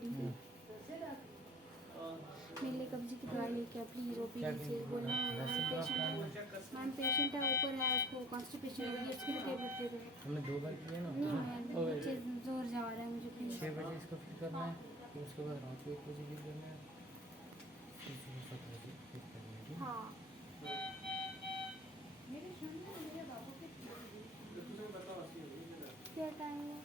Lady से, मेरे लिए कब्जी की दवाई लेके आ प्लीज़। ओपीडी से बोलना मैम पेशेंट है, ऊपर है, उसको कॉन्स्टिपेशन हो रही है, इसके लिए टेबलेट दे दो। हमने 2 बार किया ना। नहीं मैम, नीचे जोर जा रहा है मुझे, प्लीज़। 6 बजे इसको फिल करना है, फिर उसके बाद रात को 1 बजे फिल करना है, फिर सुबह 7 बजे फिल करना है, ठीक है? हाँ क्या टाइम है?